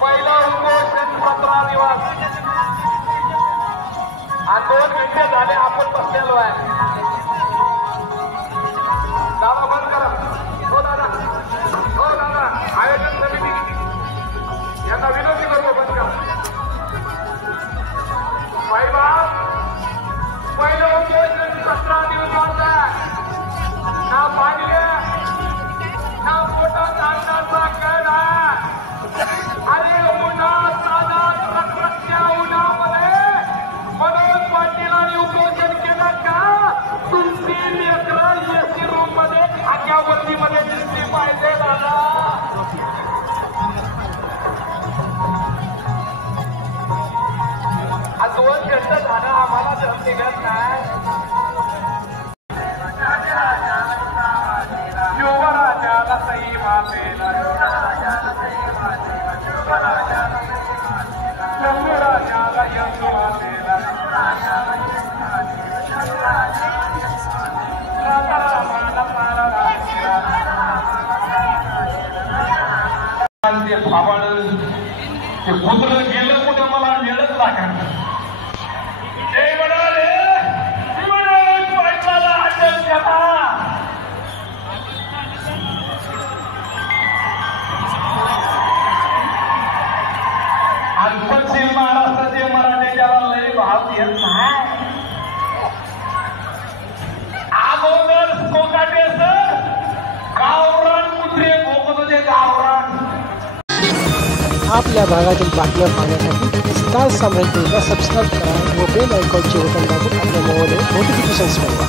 पहिला उपोषण 17 दिवस आणि 2 घंटे झाले आपण बसलेलो आहे. दादा बंद करा. हो दादा आयोजन समिती यांना विनंती करतो बंद करा. पहिलं उपोषण 17 दिवसाचं आहे. ना पाणी ना पोटात अन्नाचा कण आहे. अरे उन्हात रखरखत्या उन्हामध्ये मनोज पाटीलांनी उपोषण केलं का? तुमची लेकरं एसी रूम मध्ये आग्यावरतीमध्ये दिसली पाहिजे दादा. आज 2 घंटे झालं आम्हाला जम निघत नाही. युवराजाला सई मातेला युवराजाला यंदू मातेला ते फावळ ते कुत्रं गेलं कुठं मला मिळत लागणार. ते म्हणाले पाटलाला अटक करा. आणि पश्चिम महाराष्ट्राचे मराठ्याला लय भाव येत नाही. अगोदर कोकाटे सर गावरान कुत्रे भोगत होते. गावरान आपल्या भागातील बातम्या पाहण्यासाठी स्टार साम्राज्याला सबस्क्राईब करा व बेल आयकॉनचे बटन दाबून आपल्या मोबाईलवर नोटिफिकेशन्स मिळवा.